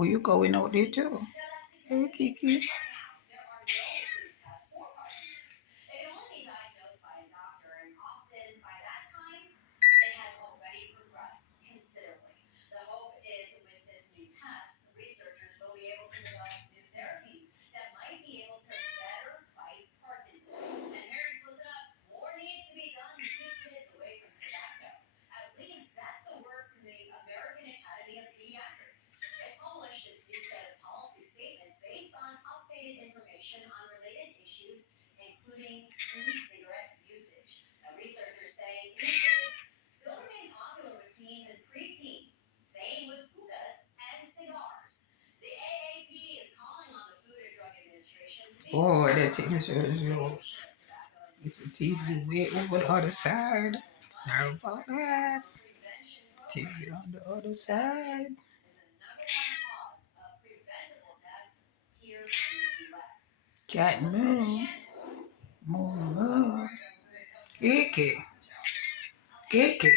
Oh, you going out there too? Hey, Kiki. Oh, that thing is your TV way over the other side. Sorry about that. TV on the other side. Cat moo. Moo moo. Kiki. Kiki.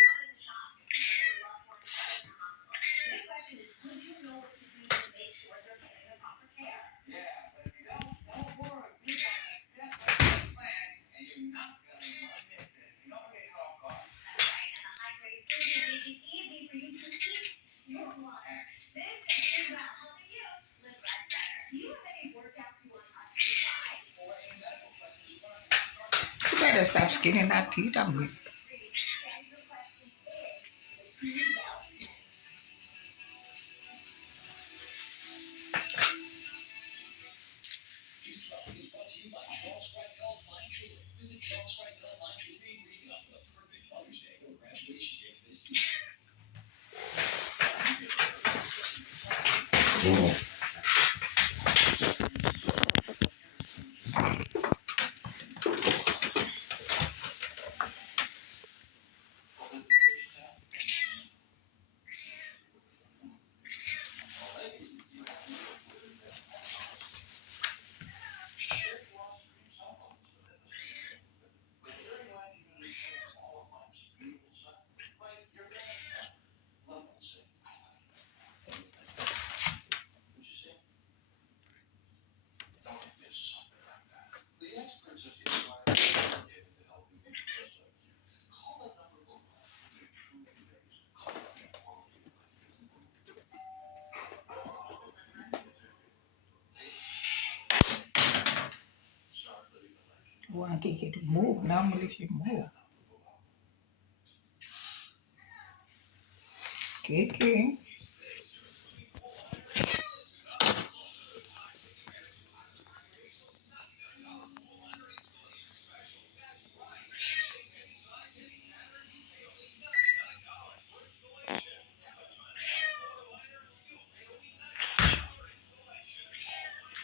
You better stop skinning that teeth on me. Want Kiki to move. Normally she move. Kiki.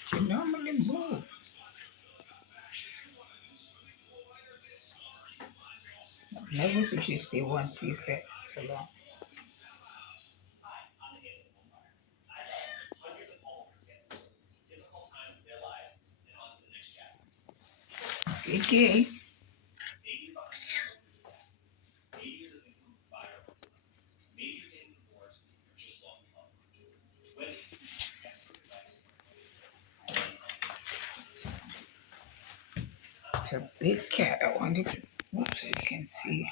She normally move. Never see she stay one piece there so long. Kiki. It's a big cat. I wonder if move so you can see.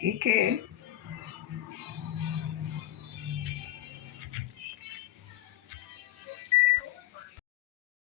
Kiki.